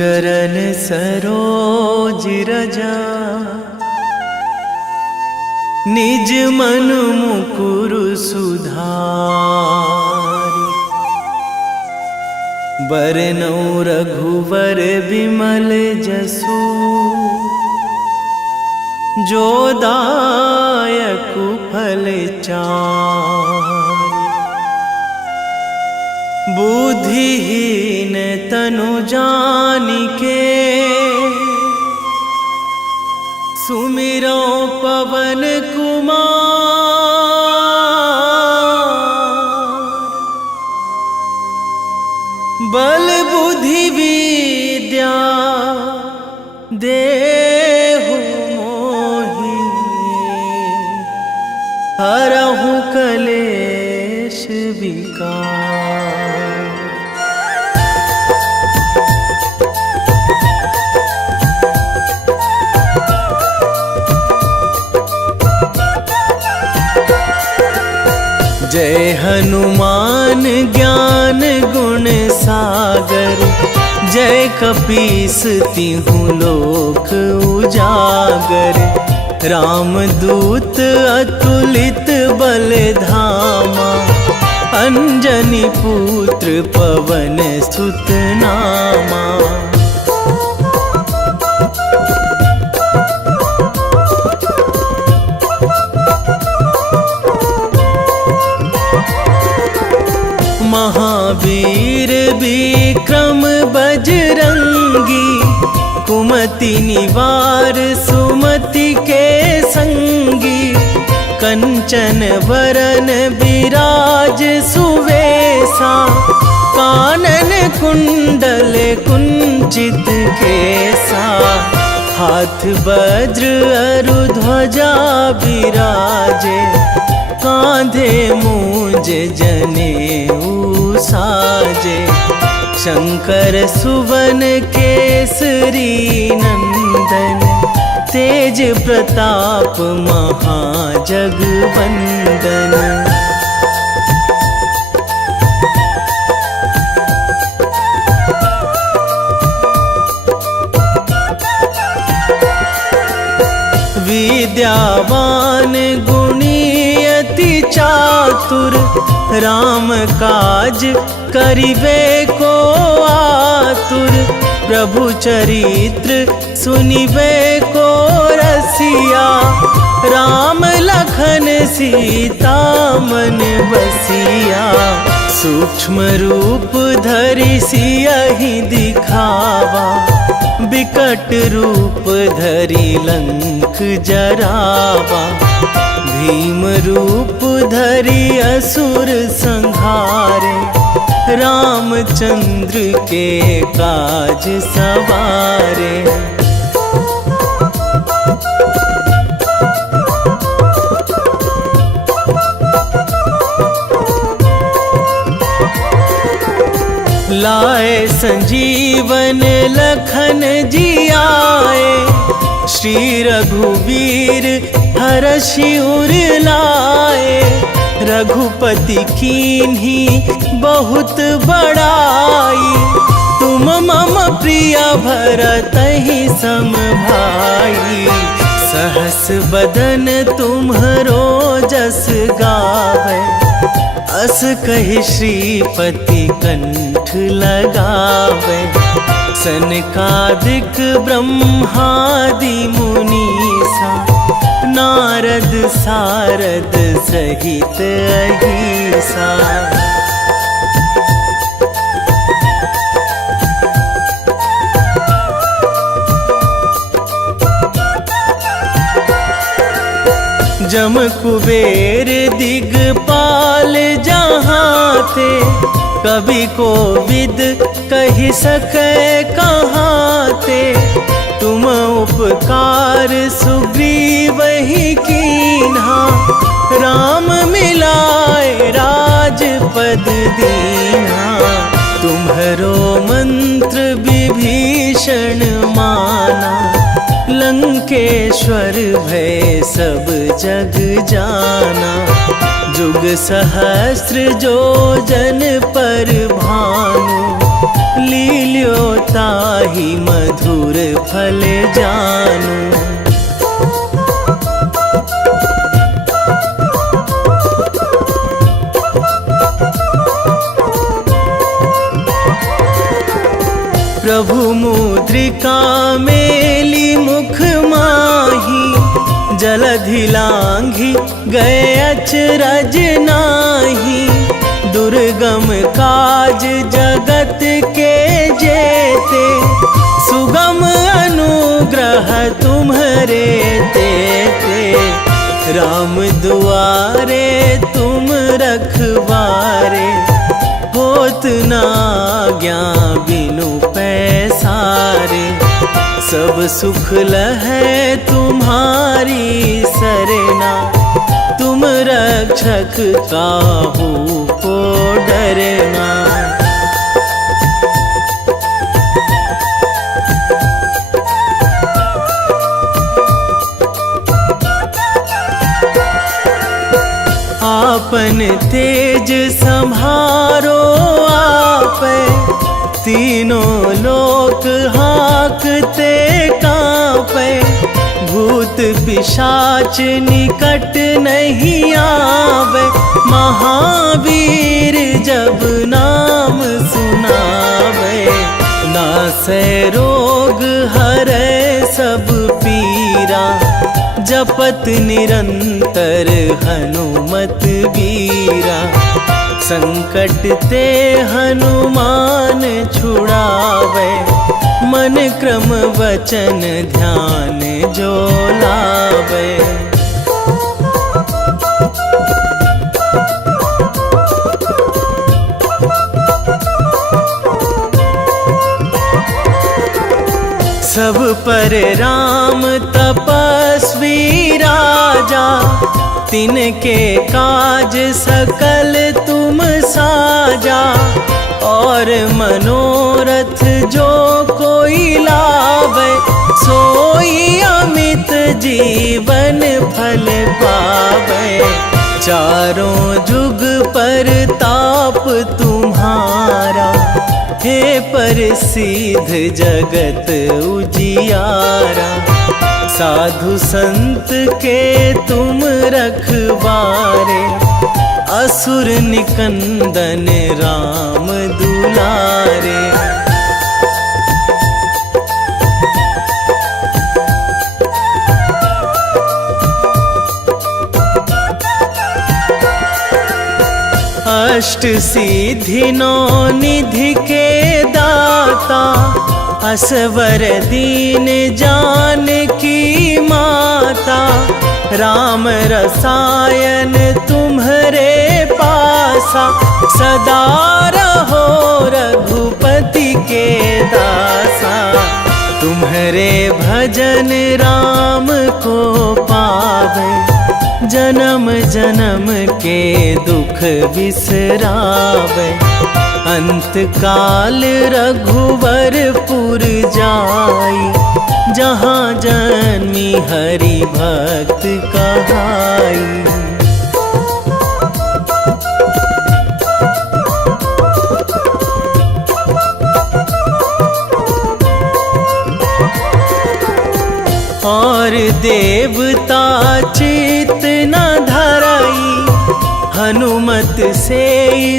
चरण सरोज रजा, निज मन मुकुर सुधारि। बरनौ रघुवर विमल जसु, जो दायक फल चारि। बुद्धिहीन तनु जानिके, सुमिरो पवन कुमार। बल बुद्धि विद्या देहु मोहि, हरहु कलेश विकार। जय हनुमान ज्ञान गुण सागर, जय कपीस तिहु लोक उजागर। रामदूत अतुलित बल धामा, अंजनी पुत्र पवन सुत नामा। महावीर विक्रम बजरंगी, कुमति निवार सुमति के संगी। कंचन वरन विराज सुवेशा, कानन कुंडल कुंचित केसा। हाथ वज्र अरु ध्वजा विराजे, कांधे मूंज जनेऊ साजे। शंकर सुवन केसरी नंदन, तेज प्रताप महाजगवंदन। विद्यावान गुणी अति चातुर, राम काज करिबे को आतुर। प्रभु चरित्र सुनिबे को रसिया, राम लखन सीता मन बसिया। सूक्ष्म रूप धरि सियहि दिखावा, बिकट रूप धरि लंक जरावा। भीम रूप धरि असुर संहारे, रामचंद्र के काज सवारे। लाए संजीवन लखन जियाए, श्री रघुवीर हरषि उर लाए। रघुपति कीन्ही बहुत बड़ाई, तुम मम प्रिय भरतहि सम भाई। सहस बदन तुम्हरो जस गावै, अस कहि श्रीपति कंठ लगावै। सनकादिक ब्रह्मादि मुनीसा, नारद सारद सहित अहिसा। जम कुबेर दिगपाल जहाँ थे, कवि कोविद कहि सकै कहाँ ते। तुम उपकार सुग्रीवहि कीन्हा, राम मिलाए राजपद दीन्हा। तुम्हरो मंत्र विभीषण माना, लंकेश्वर भय सब जग जाना। जुग सहस्र जो जन पर भानु, लील्यो ताहि मधुर फल जानू। प्रभु मुद्रिका मेली मुख माही, जलधि लांघी गए अचरज नाही। दुर्गम काज जगत के जेते, सुगम अनुग्रह तुम्हरे तेते। राम दुआरे तुम रखवारे, होत ना आज्ञा बिनु पैसारे। सब सुख लहै तुम्हारी सरना, तुम रक्षक काहू को डरना। आपन तेज संभारो आपे, तीनों लोक हाँकते कांपे। भूत पिशाच निकट नहीं आवे, महावीर जब नाम सुनावे। नासै रोग हरै सब पीरा, जपत निरंतर हनुमत बीरा। संकट ते हनुमान छुड़ावे, मन क्रम वचन ध्यान जो लावे। सब पर राम तपस्वी राजा, तिनके काज सकल तुम साजा। और मनोरथ जो कोई लावे, सोई अमित जीवन फल पावे। चारों जुग पर ताप तुम्हारा, हे प्रसिद्ध जगत उजियारा। साधु संत के तुम रखवारे, असुर निकंदन राम दुलारे। अष्ट सिद्धि नौ निधि के दाता, असवर दीन जानकी माता। राम रसायन तुम्हरे पासा, सदा रहो रघुपति के दासा। तुम्हरे भजन राम को पावे, जन्म जन्म के दुख बिसरावे। अंत काल रघुवरपुर जाई, जहाँ जन्मी हरि भक्त कहाई। और देवता चित न धराई, हनुमत से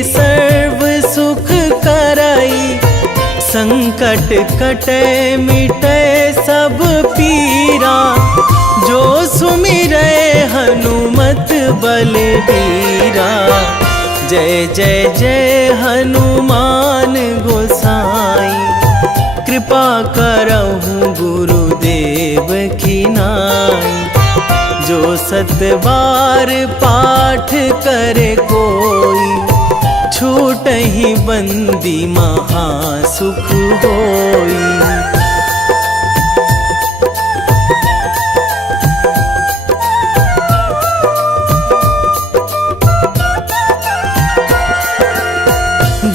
सर्व सुख कराई। संकट कटे मिटे सब पीरा, जो सुमिरै हनुमत बलबीरा। जय जय जय हनुमान गोसाई, कृपा करहु गुरुदेव की नाई। जो सतबार पाठ करे कोई, छूटहि बंदी महासुख होई।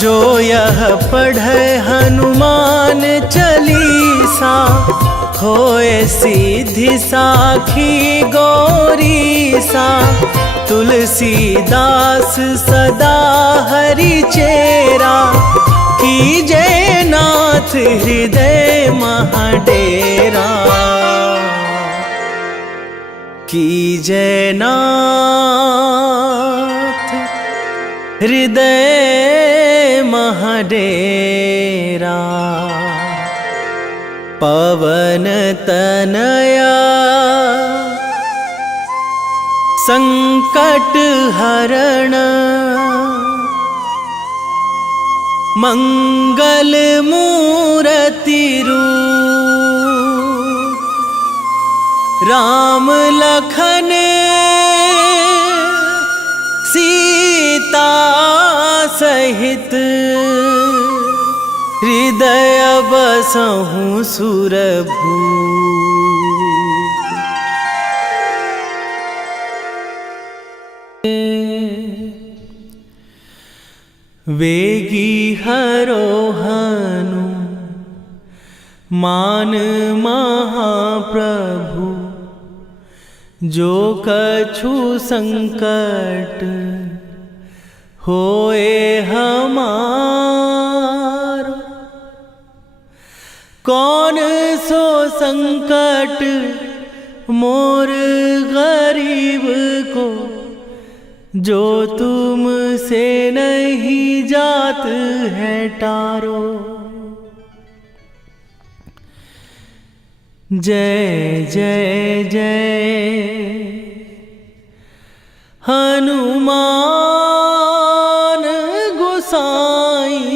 जो यह पढ़े हनुमान चालीसा, होए सिद्धि साखी गौरीसा। तुलसीदास सदा हरि चेरा, कीजे नाथ हृदय महाडेरा, कीजे नाथ हृदय महाडेरा। पवन तनया संकट हरण, मंगल मूर्ति रूप, राम लखन सीता सहित, हृदय बसहु सुरभूप। वेगी हरोहनु मान महाप्रभु, जो कछु संकट होए हमारो। कौन सो संकट मोर गरीब को, जो तुमसे नहीं जात है टारो। जय जय जय हनुमान गोसाई,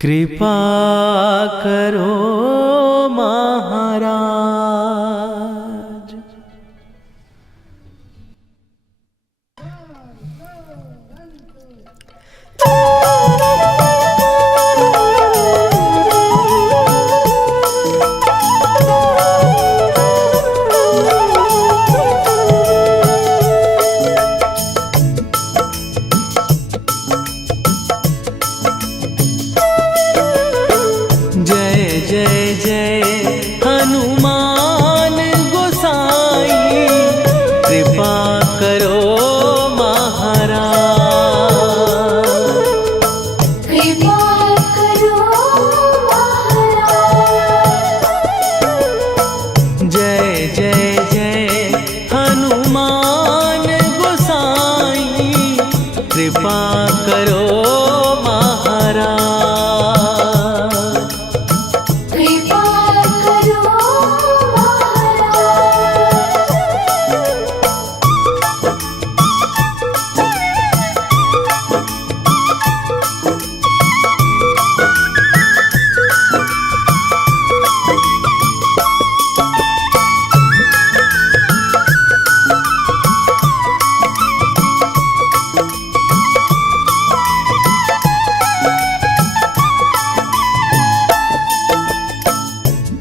कृपा करो महाराज। जय जय हनुमान गोसाई, कृपा करो महाराज। कृपा करो महाराज। जय जय जय हनुमान गोसाई, कृपा करो महाराज।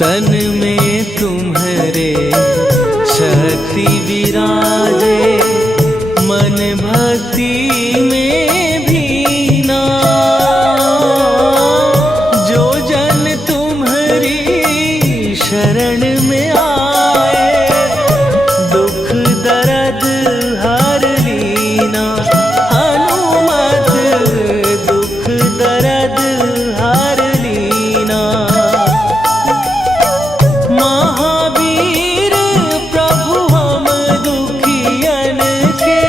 तन में तुम्हारे शक्ति विराजे, मन भक्ति में भीना। जो जन तुम्हारी शरण में आए, दुख दर्द हर लीना। हनुमत दुख दर्द हर लीना। महावीर प्रभु हम दुखियन के,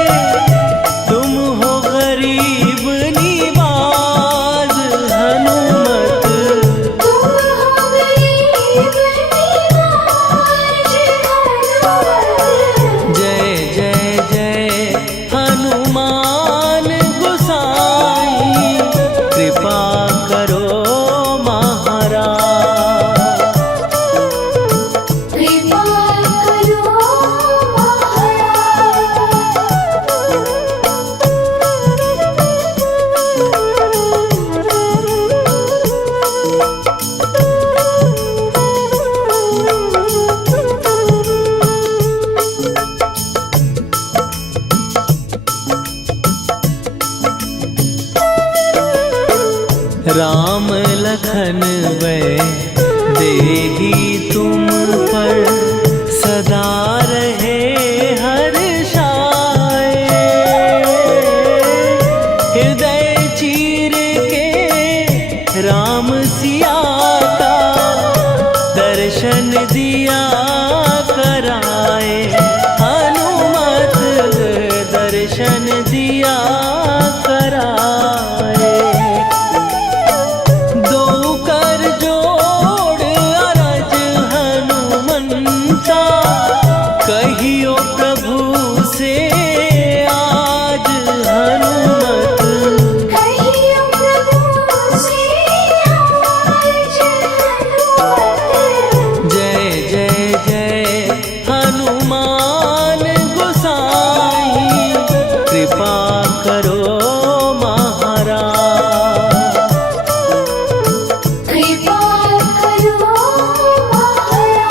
तुम हो गरीब निवाज। हनुमत तुम हो गरीब निवाज। जय जय जय हनुमान गोसाई, कृपा करो महाराज। कृपा करो राम लखन वै देही तुम पर, सदा रहे हर्षाए। राम सिया का दर्शन दिया कराए, हनुमत दर्शन दिया कराए। दो कर जोड़ अरज हनुमंता, कहियो प्रभु से आज हनुमत। कहियो प्रभु से आज हनुमत। जय जय जय हनुमान गोसाई, कृपा करो महाराज। कृपा करो महाराज।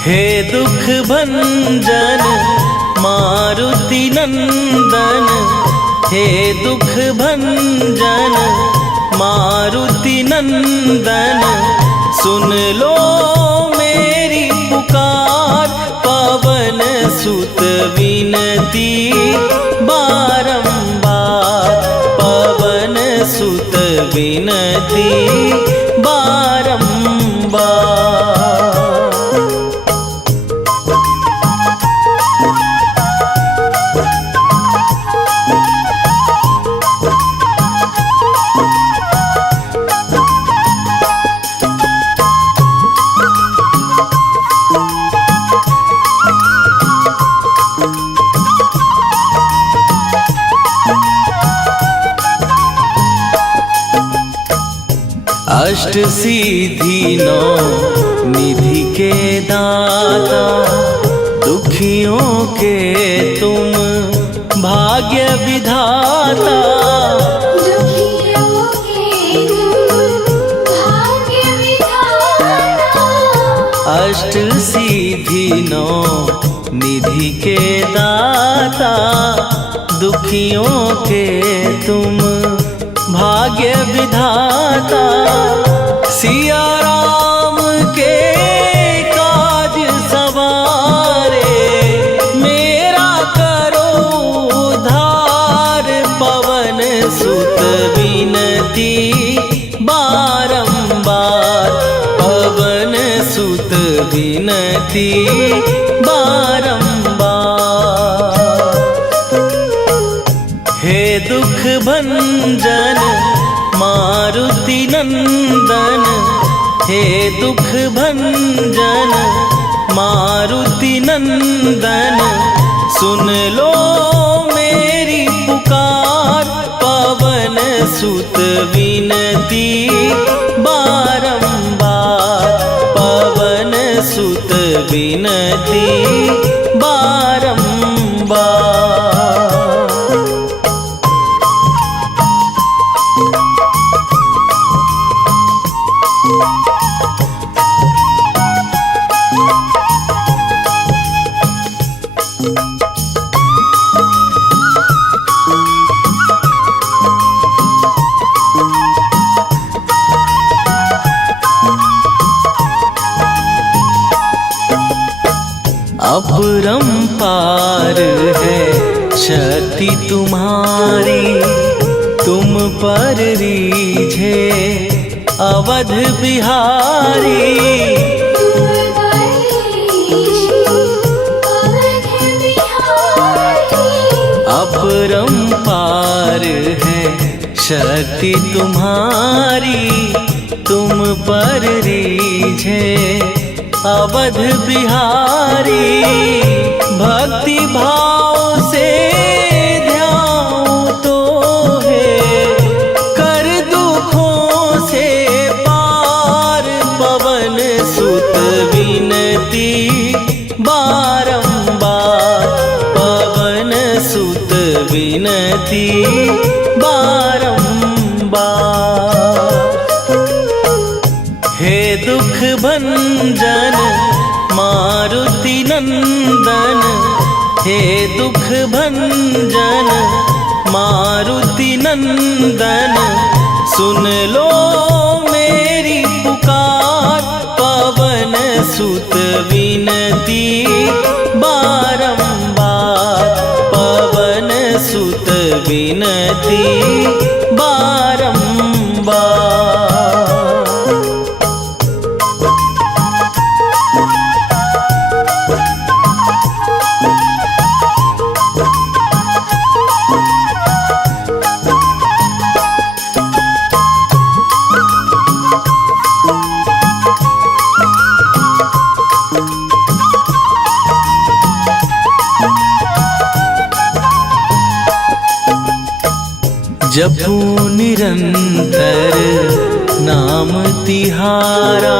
हे दुख भंजन मारुति नंदन, हे दुख भंजन मारुति नंदन, सुन लो मेरी पुकार। पवन सुत विनती बारंबार, पवन सुत विनती बारंबार। अष्ट सिद्धि नौ निधि के दाता, दुखियों के तुम भाग्य विधाता। दुखियों के तुम भाग्य विधाता। अष्ट सिद्धि नौ निधि के दाता, दुखियों के तुम भाग्य विधाता। सिया राम के काज सवारे, मेरा करो उद्धार। पवन सुत विनती बारंबार, पवन सुत विनती बारंबार। हे दुख भंजन मारुति नंदन, हे दुख भंजन मारुति नंदन, सुन लो मेरी पुकार। पवन सुत विनती बारंबार, पवन सुत विनती बारंबार। अपरंपार है शक्ति तुम्हारी, तुम पर रीझे अवध बिहारी। अपरंपार है शक्ति तुम्हारी, तुम पर रीझे अवध बिहारी। भक्ति भाव से ध्याऊं तो है, कर दुखों से पार। पवन सुत विनती बारंबार, पवन सुत विनती बारंबार। हे दुख भंजन मारुति नंदन, हे दुख भंजन मारुति नंदन, सुन लो मेरी पुकार। पवन सुत विनती बारंबार, पवन सुत विनती बारंबार। जपू निरंतर नाम तिहारा,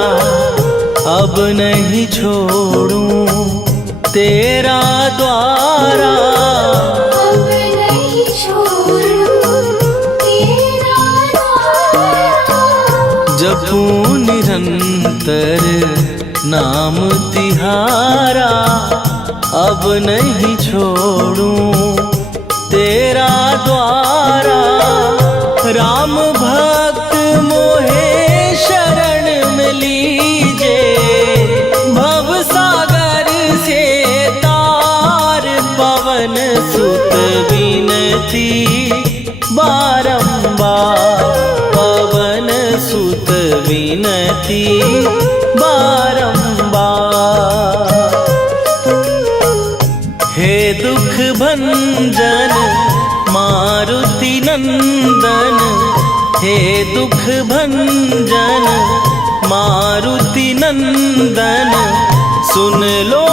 अब नहीं छोड़ूं तेरा द्वारा। अब नहीं छोड़ूं तेरा द्वारा। जपू निरंतर नाम तिहारा, अब नहीं छोड़ूं तेरा द्वारा। राम भक्त मोहे शरण में लीजे, भव सागर से तार। पवन सुत विनती बारंबार, पवन सुत विनती बारंबार। हे दुख भंजन मारुति नंदन, हे दुख भंजन मारुति नंदन, सुन लो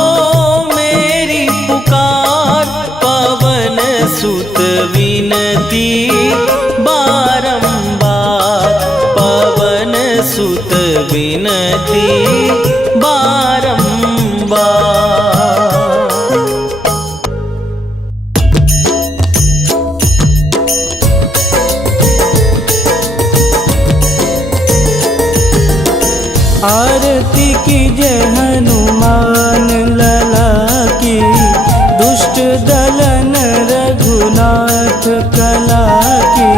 मेरी पुकार। पवन सुत विनती बारंबार, पवन सुत विनती बारंबार। आरती की जय हनुमान लला की, दुष्ट दलन रघुनाथ कला की।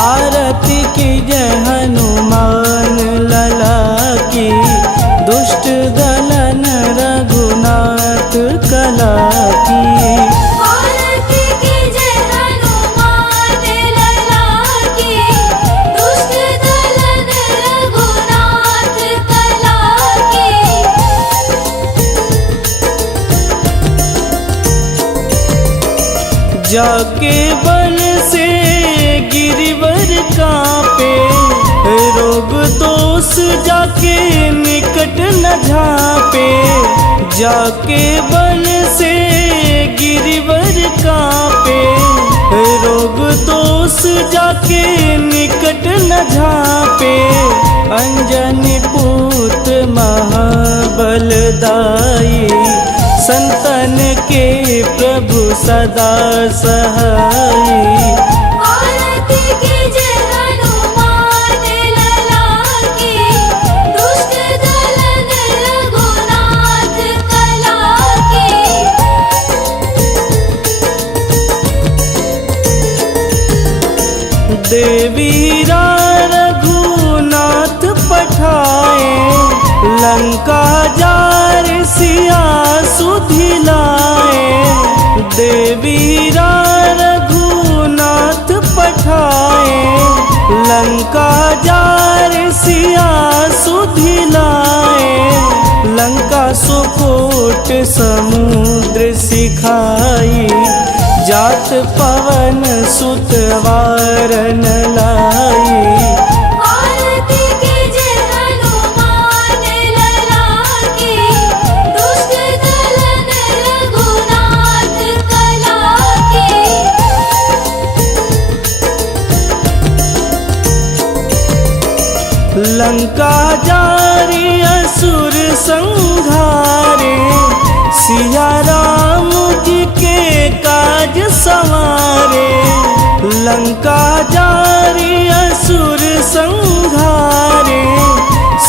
आरती की जय हनुमान लला की, दुष्ट दलन रघुनाथ कला की। आरती की जय हनुमान लला की, दुष्ट दलन रघुनाथ कला की। जाके बन से गिरिवर कांपे, रोग दोष जाके निकट न झांपे। जाके बन से गिरिवर कांपे, रोग दोष जाके निकट न झांपे। अंजनी पूत महाबलदाई, संतन के प्रभु सदा सहाई। आरती की जय हनुमान लला की, दुष्ट दलन रघुनाथ कला की। देवी रघुनाथ पठाए, लंका जार सिया सुधिलाए। देवी रघुनाथ पठाए, लंका जार सिया सुधिलाए। लंका सुकोट समुद्र सिखाई, जात पवन सुत वारन लाई। आरती की जय हनुमान लला की, दुष्ट दलन रघुनाथ कला की। लंका जारी असुर संहारे, सिया राम जी के काज संवारे। लंका जारी असुर संहारे,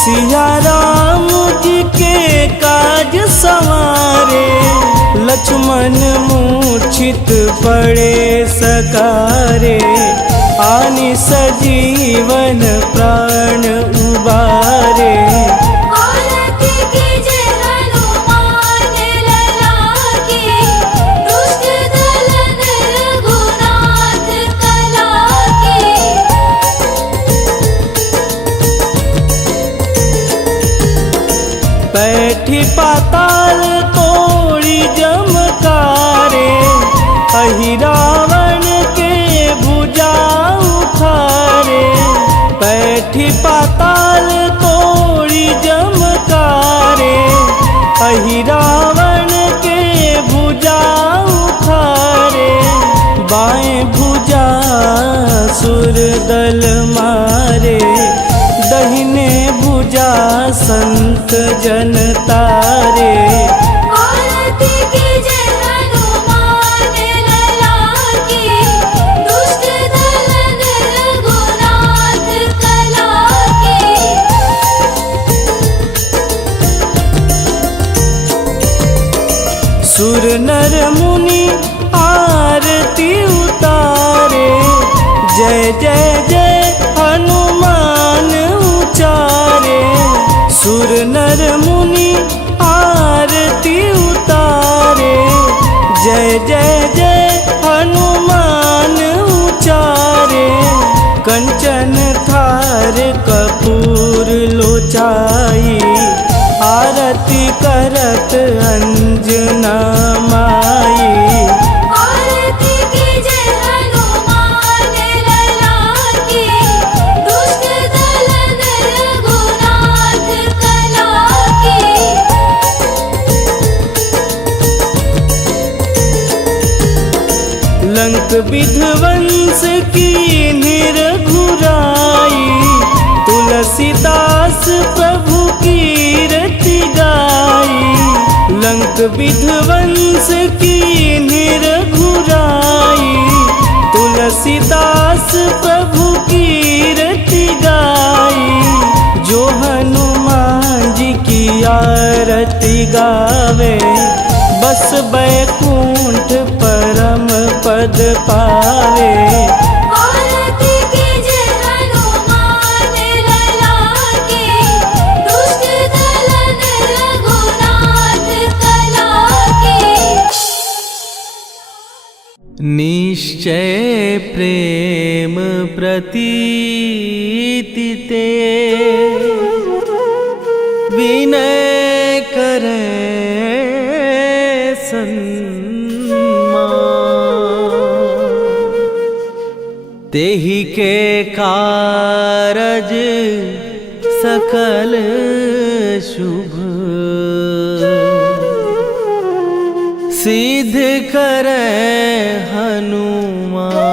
सिया राम जी के काज संवारे। लक्ष्मण मूर्छित पड़े सकारे, आनि सजीवन प्राण उबारे। आरती कीजे हनुमान लला की, दुष्ट दलन रघुनाथ कला की। बैठी पाताल तोड़ी जमकारे, अहि रावण के भुजा उखारे। बैठी पाताल तोड़ी जमकारे, अहि रावण के भुजा उखारे। बाएं भुजा सुर दल मारे, दहिने भुजा संत जन तारे। आरती कीजे हनुमान लला की, दुष्ट दलन रघुनाथ कला की। सुर नर मुनि आरती उतारे, जय जय जय हनुमान उचारे। सुर नर मुनि आरती उतारे, जय जय जय हनुमान उचारे। कंचन थार कपूर लोचाई, आरती करत अंजना माई। आरती कीजे हनुमान लला की, दुष्ट दलन रघुनाथ कला की। लंक विध्वंस की निरघुराई, तुलसीदास प्रभु कीरति गाई। लंक विध्वंस की निरघुराई, तुलसीदास प्रभु कीरति गाई। जो हनुमान जी की आरती गावे, बस बैकुंठ परम पद पावे। आरती कीजे हनुमान लला की, दुष्ट दलन रघुनाथ कला की। निश्चय प्रेम प्रतीति ते, विनय करे सन्मान। तेहि के कारज सकल शुभ, सिद्ध करे हनुमान।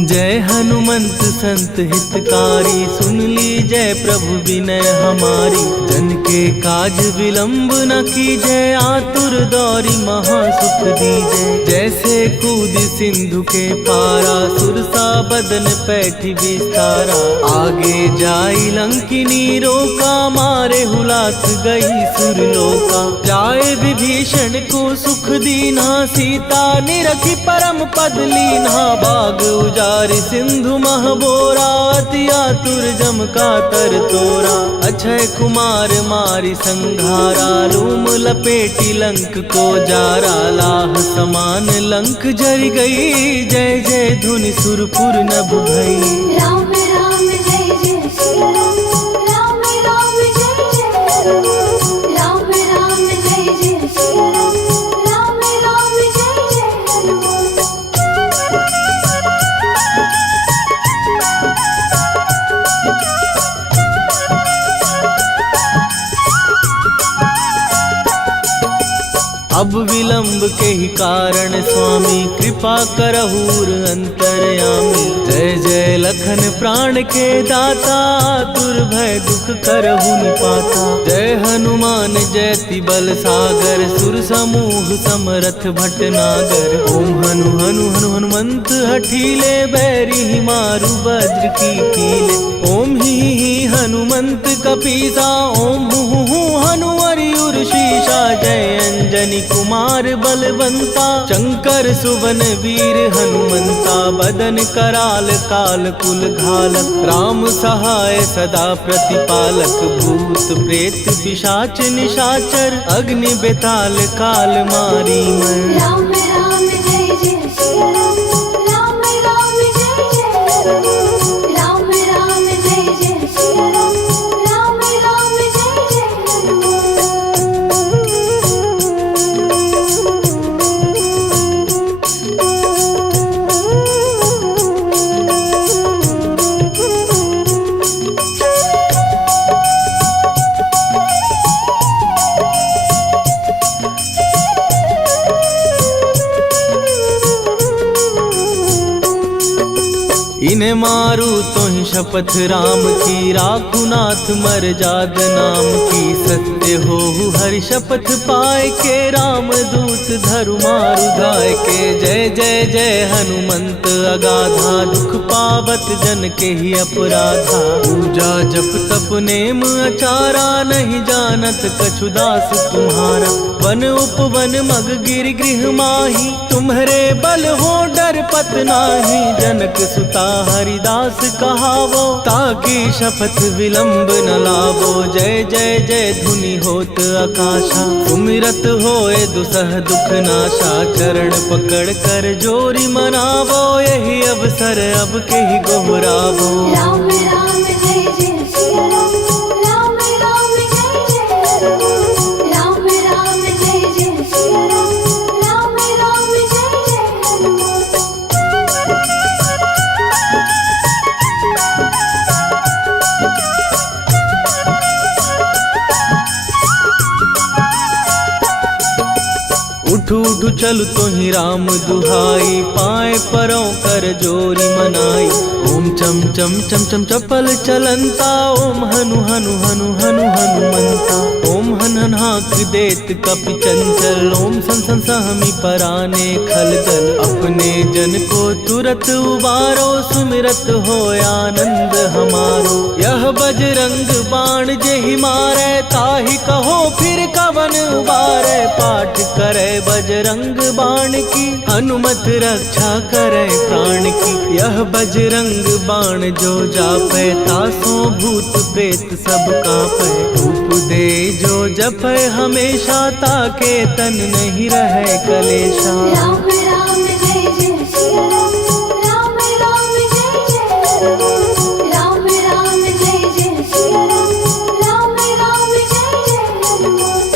जय हनुमंत संत हितकारी, सुन ली जय प्रभु विनय हमारी। जन के काज विलंब न कीजय, आतुर दौरी महासुख दीजय। जैसे कूद सिंधु के पारा, सुरसा बदन पैठी विस्तारा। आगे जाई लंकिनी रोका, मारे हुलाक गई सुरलोका। जाए विभीषण को सुख दीना, सीता निरखी परम पद लीन्हा। बाग उजारि सिंधु महबोरा, अति आतुर जम का तर तोरा। अक्षय कुमार मारी संघारा, लूम लपेटी लंक को जारा। लाह समान लंक जर गई, जय जय धुनि सुरपुर नभ भई। राम राम जय जय श्री राम, राम अब विलंब के ही कारण स्वामी कृपा करहूर अंतर्यामी। जय जय लखन प्राण के दाता दुर्भय दुख करहु निपाता। जय हनुमान जयति बल सागर सुर समूह समरथ भटनागर। ओम हनु हनु हनु हनुमंत हठीले बैरी मारु वज्र की कीले। ओम ही हनुमंत कपीसा ओम हूँ हनुमरि उर्शीषा। जय अंजनी कुमार बलवंता शंकर सुवन वीर हनुमंता। बदन कराल काल कुल घालक राम सहाय सदा प्रतिपालक। भूत प्रेत पिशाच निशाचर अग्नि बेताल काल मारी मैं। राम राम जय जय श्री राम। राम राम जय जय राम। राम राम जय जय श्री राम। राम राम जय जय हनुमान। इन्हें मारू तो ही शपथ राम की राखू नाथ मर्याद नाम की। सत्य हो हरि शपथ पाए के राम दूत धरु मारु धाय के। जय जय जय हनुमंत अगाधा दुख पावत जन के ही अपराधा। पूजा जप तप नेम अचारा नहीं जानत कछु दास तुम्हारा। वन उपवन मग गिर गृह माही तुम्हारे बल हो डर पत नाही। जनक सुता हरिदास कहावो ताकि शपथ विलंब न लावो। जय जय जय धुनि होत आकाशा सुमिरत होए दुसह दुख नाशा। चरण पकड़ कर जोरी मनावो यही अवसर अब के ही गोहरावो। राम राम जय जय श्री राम। राम राम जय जय राम। राम राम जय जय श्री राम। राम राम जय जय हनुमान। उठ उठ चल तो ही राम दुहाई पाए परों कर जोरी मनाई। ओम चम चम चम चम चपल चलंता ओम हनु हनु हनु हनु हनुमंता। ओम हन हन हाक देत कपि चंचल ओम सन सन सहमी पराने खलदल। अपने जन को तुरत उबारो सुमिरत हो आनंद हमारो। यह बजरंग बाण जेहि मारे ताहि कहो फिर कवन उबारे। पाठ करे बजरंग बाण की हनुमत रक्षा करे प्राण की। यह बजरंग बाण जो जापे तासो भूत प्रेत सब कापे। धूप दे जो जपे हमेशा ताके तन नहीं रहे कलेशा। राम राम जय जय श्री राम। राम राम जय जय राम। राम राम जय जय श्री राम। राम राम जय जय हनुमान।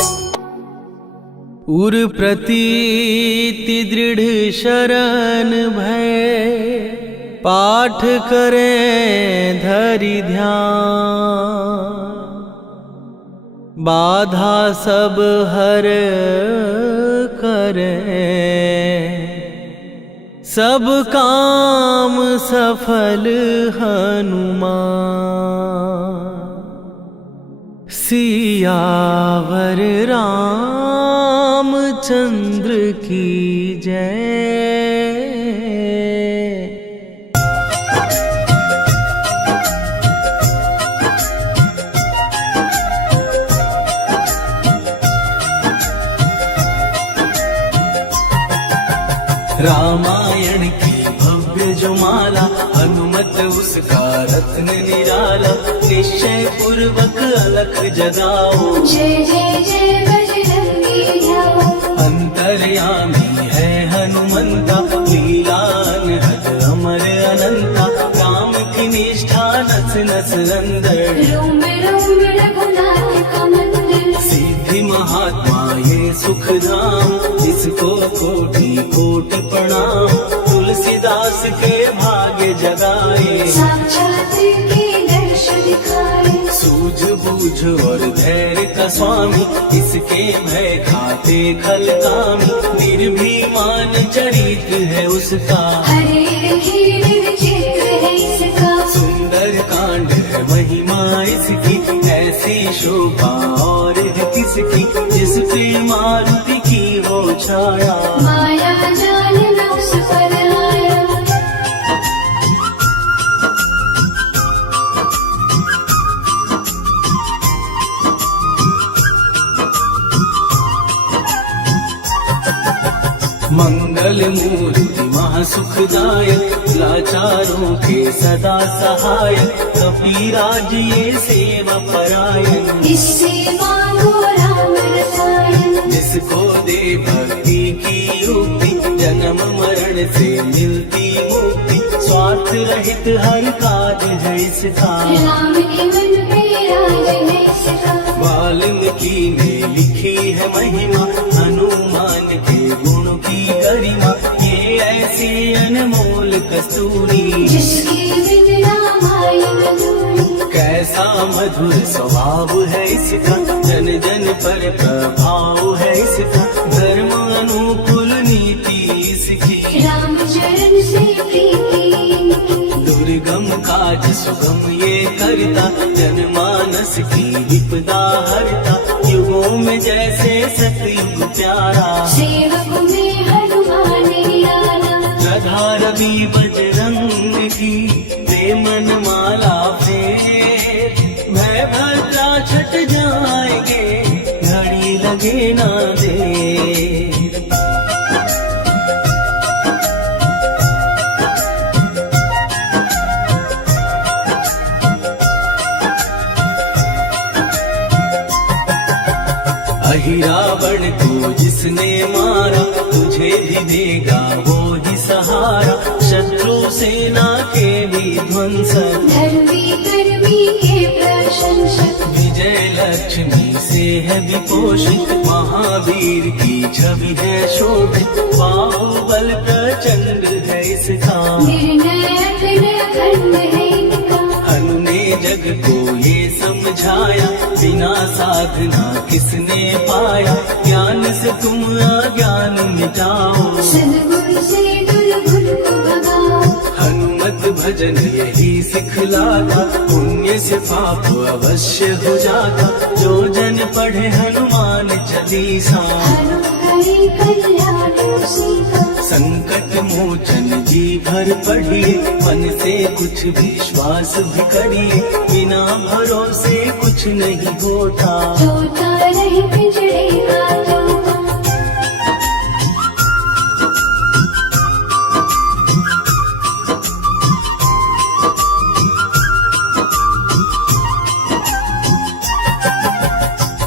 उर प्रतीति दृढ़ शरण भय पाठ करें धरि ध्यान। बाधा सब हर करें सब काम सफल हनुमान। सियावर रामचंद्र की जय। रामायण की भव्य जो माला हनुमत उसका रत्न निराला। निश्चय पूर्वक अलख जगाओ जय जय जय बजरंगी ध्याओ। अंतर्यामी है हनुमंता लीलान हद अमर अनंता। राम की निष्ठा नस नस अंदर रोम रोम रघुनाथ का मंदिर। सिद्धि महात्मा ये सुख धाम जिसको कोटि कोटि प्रणाम। तुलसीदास के भाग्य जगाए साक्षात के दर्श दिखाए। सूझ बूझ और धैर्य का स्वामी, इसके भय खाते खल कामी, निर्भीमान चरित्र है उसका, हरे रघीर विचित्र है इसका, सुंदर कांड है महिमा इसकी, ऐसी शोभा और है किसकी, जिस पे मारुति की हो छाया। माया जाल न उस पर आया। मंगल मूर्ति महासुखदायक, लाचारों के सदा सहायक, कपीराज ये सेवा परायण, इससे मांगो राम रसायन, जिसको दे भक्ति की युक्ति, जन्म मरण से मिलती मुक्ति, स्वार्थ रहित हर काज है इसका, राम के मन पे राज है इसका, वाल्मीकि ने लिखी है महिमा, हनुमान के गुण की गरिमा, ये ऐसी अनमोल कस्तूरी, जिसके बिन रामायण अधूरी, कैसा मधुर स्वभाव है इसका, जन जन पर प्रभाव है इसका, धर्म अनुकूल नीति इसकी, राम चरण से प्रीति इनकी, दुर्गम काज सुगम ये करता, जनमानस की विपदा हरता, युगों में जैसे सतयुग प्यारा, सेवक में हनुमान निराला, राधा रवि बजरंग की प्रेमन माला फेर, भय भद्रा छट जाएंगे घड़ी लगे ना दे। रावण को जिसने मारा, तुझे भी देगा वो ही सहारा, शत्रु सेना के विध्वंसक, धर्मी कर्मी के प्रशंसक, विजय लक्ष्मी से है विपोषित, महावीर की छवि है शोभित, बाहुबल प्रचंड है इसका, निर्णय अखंड है इनका, हनु ने जग को ये समझाया, बिना साधना किसने पाया, ज्ञान से तुम अज्ञान मिटाओ, सद्गुण से दुर्गुण को भगाओ, हनुमत भजन यही सिखलाता, पुण्य से पाप अवश्य हो जाता, जो जन पढ़े हनुमान चालीसा, हरि कल्याण सीता, संकट मोचन जी भर पढ़िए, मन से कुछ विश्वास भी करिए, बिना भरोसे कुछ नहीं होता, तोता नहीं पिंजड़ेगा तोता,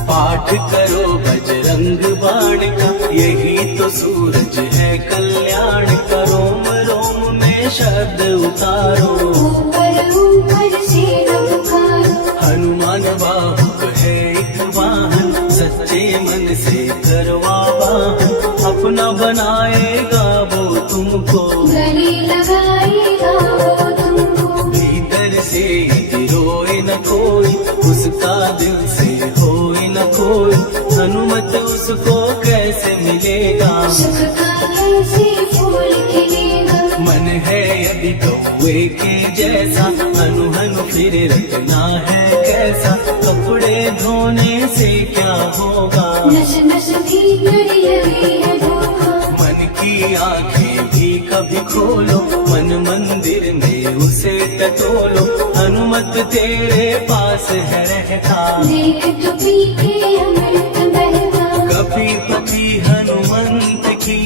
पाठ करो बजरंग बाण का, यही तो सूरज है कल्याण का, रोम रोम में शब्द उतारो, ऊपर ऊपर से न पुकारो, हनुमान बाहुक है एक वाहन, सच्चे मन से करवा वाहन, अपना बनाएगा वो तुमको, गले लगाएगा वो तुमको, भीतर से यदि रोए न कोई, उसका दिल से होए न कोई, हनुमत उसको कैसे मिलेगा, सुख का कैसे फूल खिलेगा, मन है यदि कौवे के जैसा, हनु हनु फिर रखना है कैसा, कपड़े धोने से क्या होगा, नस नस भीतर लगी है धोखा, मन की आंखें भी कभी खोलो, मन मंदिर में उसे टटोलो, हनुमत तेरे पास है रहता, देख तो पी के अमृत बहता, कभी पति हनुमंत की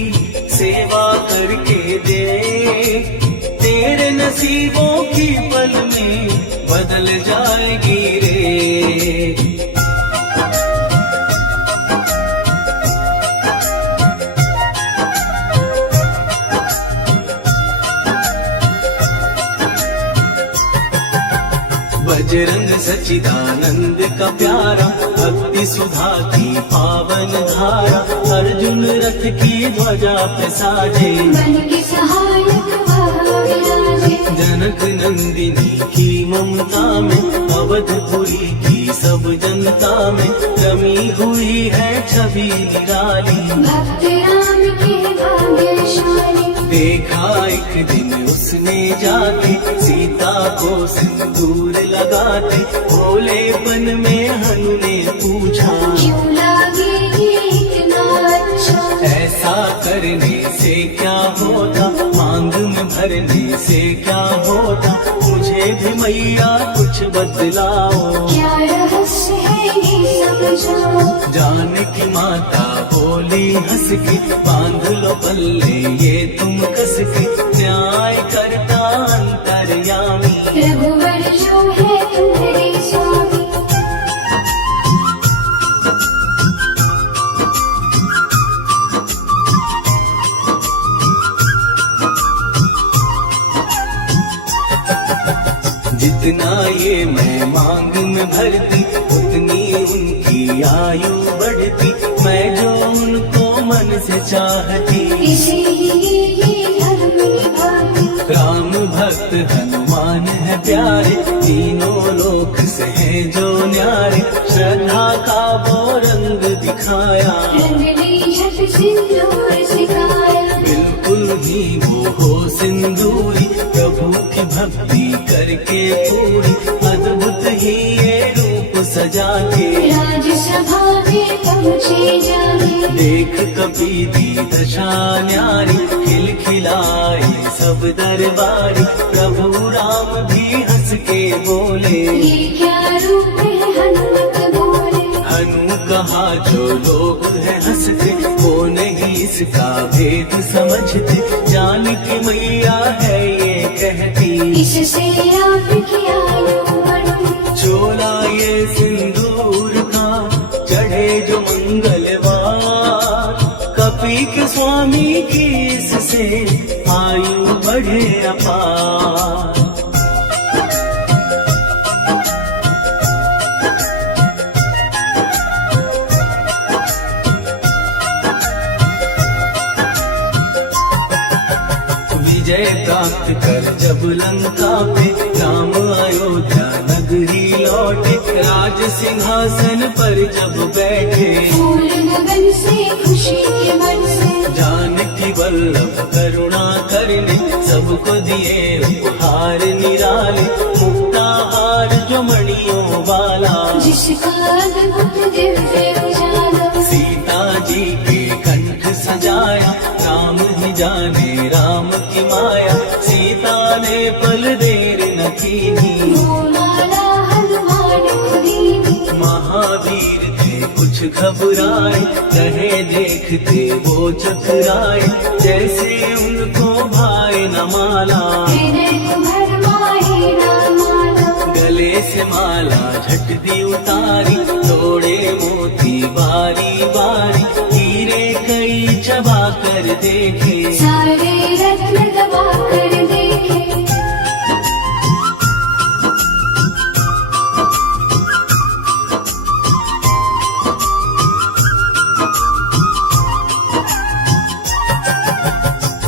सेवा करके दे, तेरे नसीबों की पल में बदल जाएगी रे। बजरंग सच्चिदानंद का प्यारा, भक्ति सुधा की पावन धारा, अर्जुन रथ की ध्वजा पे साजे, मन के सहायक वह विराजे, जनक नंदिनी की ममता में अवधपुरी की सब जनता में रमी हुई है छवि निराली। भक्त राम के भाग्यशाली देखा एक दिन उसने जाके सीता को सिंदूर लगाते, भोलेपन में हनु ने पूछा क्यों लागे ये इतना अच्छा। ऐसा करने से क्या होता, मांग में भरने से क्या होता, मुझे भी मैया कुछ बतलाओ। क्या रहस्य है ये समझाओ। जानकी माता बोली हंस के, बांध लो पल्ले ये तुम कस के, न्याय करता अंतर्यामी। रघुवर जो है तुम्हारे स्वामी। जितना ये मैं मांग में भरती, उतनी उनकी आयु बढ़ती, मैं जो उनको मन से चाहती। इसीलिए धर्म निभाती राम भक्त हनुमान है प्यारे, तीनों लोक से है जो न्यारे, श्रद्धा का वो रंग दिखाया। रंग ली झट सिंदूर सिखाया। बिल्कुल ही वो हो सिंदूरी, प्रभु की भक्ति करके पूरी, अद्भुत ही ये रूप सजा के। राजसभा में पहुँचे जाने देख कपी दी दशा न्यारी, खिलखिलाए सब दरबारी, प्रभु राम भी हंस के बोले ये क्या रूप है हनुमत बोले। हनु कहा जो लोग हैं हंसते, वो नहीं इसका भेद समझते, जानकी मैया है ये कहती। इससे आपकी आयु बढ़ी चोला ये सिंदूर का चढ़े जो मंगलवार, कपी के स्वामी की इससे आयु बढ़े अपार। विजय प्राप्त कर जब लंका पे, राम अयोध्या नगरी लौटे, राज सिंहासन पर जब बैठे, फूल गगन से खुशी के मन से। जानकी वल्लभ करुणा करने, सबको दिए उपहार निराले, मुक्ता हार जो मणियों वाला, जिसका अद्भुत दिव्य उजाला। सीता जी के कंठ सजाया, राम ही जाने राम की माया, सीता ने पल देर न कीनी, वो माला हनुमान को दीनी। महावीर थे कुछ घबराए, रहे देखते वो चकराए, जैसे उनको भाई न माला। हृदय को भरमाए ना माला। गले से माला झट दी उतारी, तोड़े मोती बारी बारी, हीरे कई चबा कर देखे, सारे रत्न दबा कर देखे।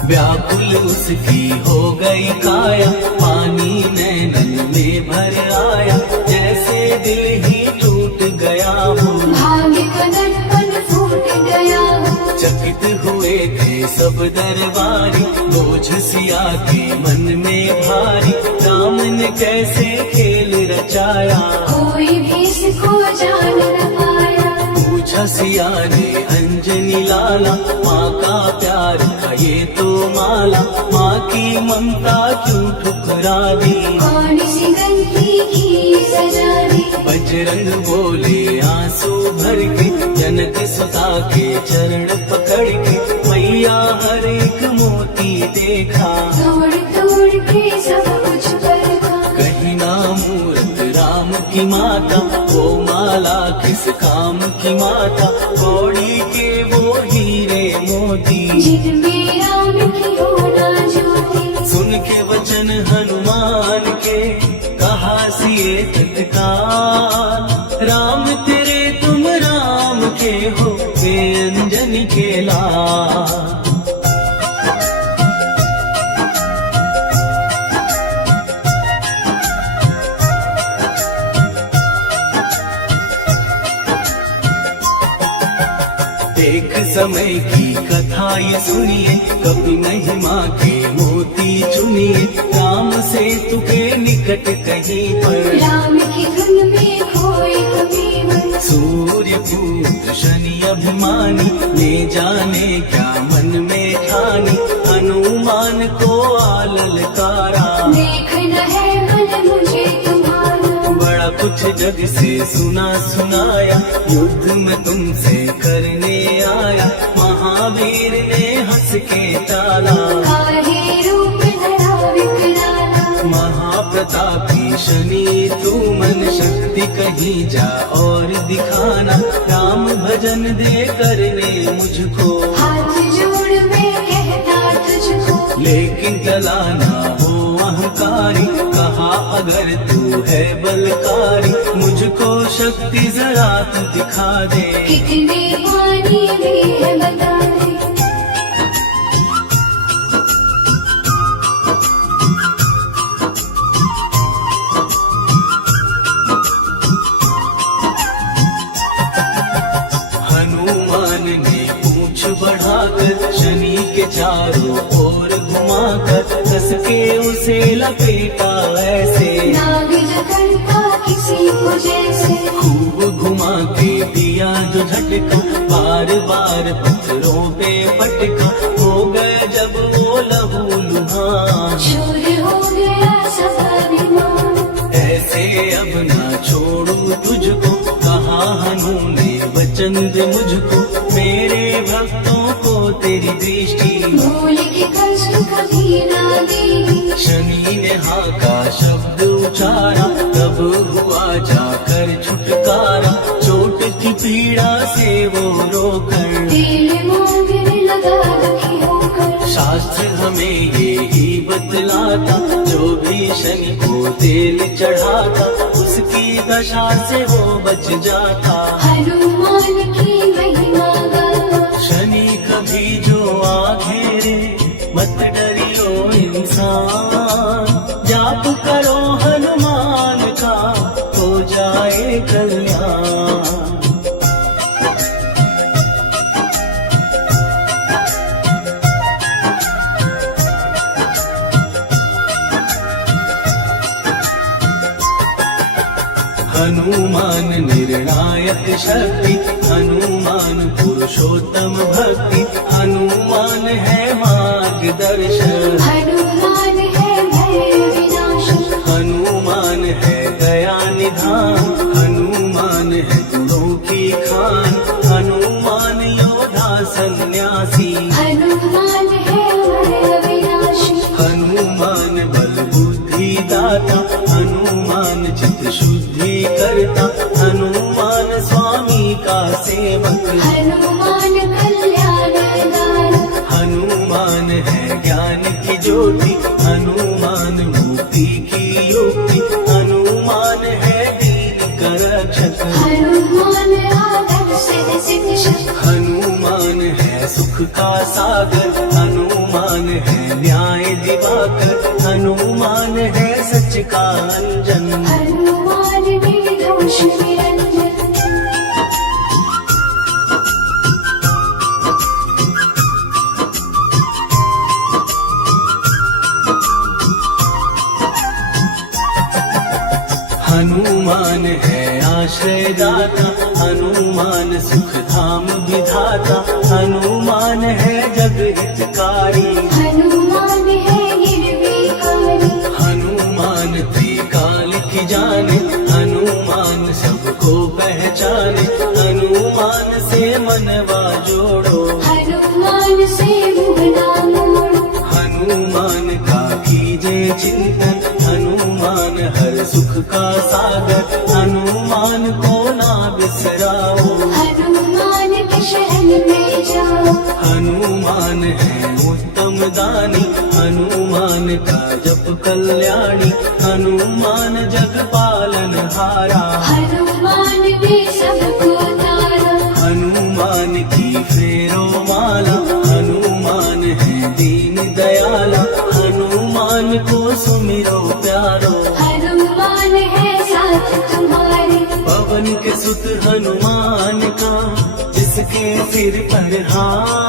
व्याकुल उसकी हो गई काया, पानी नैनन में भर आया, जैसे दिल ही टूट गया हो, भाग्य का दर्पण फूट गया हो। चकित हुए थे सब दरबारी, बोझ सिया के मन में भारी, राम ने कैसे खेल रचाया, कोई भी इसको जान न पाया। पूछा सिया ने अंजनी लाला, माँ का प्यार था ये तो माला, माँ की ममता क्यों ठुकरा दी, कौन सी गलती की सजा दी। बजरंग बोले आंसू भर के, जनक सुता के चरण पकड़ के, मैया हर एक मोती देखा, तोड़ तोड़ के सब कुछ परखा। कहीं ना मूरत राम की माता, वो माला किस काम की माता, कौड़ी के वो हीरे मोती, जिनमें राम की होना ज्योति। सुन के वचन हनुमान के, कहा सिए तत्काल, राम तेरे तुम राम के हो, वे अंजनी के लाल। एक समय की कथा ये सुनिए, कभी महिमा के मोती चुनिए। राम से तुके निकट कहीं पर, राम की धुन में खोए कभी मन। सूर्य पुत्र शनि अभिमानी, ने जाने क्या मन में ठानी। हनुमान को ललकारा, देखना है मन मुझे तुम्हारा। बड़ा कुछ जग से सुना सुनाया, युद्ध में तुमसे करने आया। महावीर ने हंस के टाला, काहे रूप धरा विकराला। महाप्रतापी शनि तू मन शक्ति कहीं जा और दिखाना। राम भजन दे करने मुझको, हाथ जोड़ मैं कहता तुझको। लेकिन टला ना हो अहंकारी, कहा अगर तू है बलकारी। मुझको शक्ति जरा तू दिखा दे, कितने पानी भी है बता दे। हनुमान ने पूंछ बढ़ाकर, शनि के चारों ओर घुमाकर। कस के उसे लपेटा ऐसे, नाग जकड़ता किसी को जैसे। खूब घुमा के दिया जो झटका, बार बार पत्थरों पे पटका। हो गए जब वो लहू लुहान, शूर हो गया सब अभिमान। ऐसे अब ना छोड़ू तुझको, कहा हनु ने वचन दे मुझको। मेरे भक्तों को तेरी दृष्टि, भूल के कष्ट कभी ना देगी। शनि ने हाँ का शब्द उचारा, तब हुआ जाकर छुटकारा। चोट की पीड़ा से वो रोकर, दिल मांगने लगा दुखी होकर। शास्त्र हमें ये ही बतलाता, जो भी शनि को तेल चढ़ाता, उसकी दशा से वो बच जाता। हनुमान की महिमा गाता। शनि कभी जो आ घेरे, मत डरियो इंसान। जाप करो हनुमान का, हो जाए कल्याण। हनुमान निर्णायक शक्ति, हनुमान पुरुषोत्तम भक्ति। हनुमान है मार्गदर्शन, हनुमान है भय विनाशक। हनुमान है दया निधान। हनुमान है गुणों की खान, हनुमान योद्धा सन्यासी। हनुमान है भय विनाशी। हनुमान बल बुद्धि दाता, हनुमान चित्त शुद्धि करता। हनुमान स्वामी का सेवक, हनुमान कल्याण दाता। हनुमान है ज्ञान की ज्योति। हनुमान मुक्ति की युक्ति, हनुमान है दीन का रक्षक। हनुमान आदर सिद्ध सिद्ध शक्ति। हनुमान है सुख का सागर, हनुमान है न्याय दिवाकर। हनुमान है सच का अंजन, हनुमान निर्दोष निरंजन। हनुमान है आश्रयदाता। हनुमान सुख धाम विधाता। हनुमान है जग हितकारी। हनुमान है निर्विकारी। हनुमान त्रिकाल की जाने, हनुमान सबको पहचाने। हनुमान से मनवा जोड़ो, हनुमान से मुँह ना मोड़ो। हनुमान का कीजे चिंतन। हनुमान हर सुख का सागर। हनुमान को ना बिसराओ, हनुमान के शरण में जाओ। हनुमान है उत्तम दानी। हनुमान का जप कल्याणी। हनुमान जग पालन हारा। हनुमान ने सबको तारा। हनुमान की फेरो माला। हनुमान है दीन दयाला। हनुमान को सुमिरो प्यारो। हनुमान है साथ तुम्हारे। पवन के सुत हनुमान का, जिस के सिर पर हाथ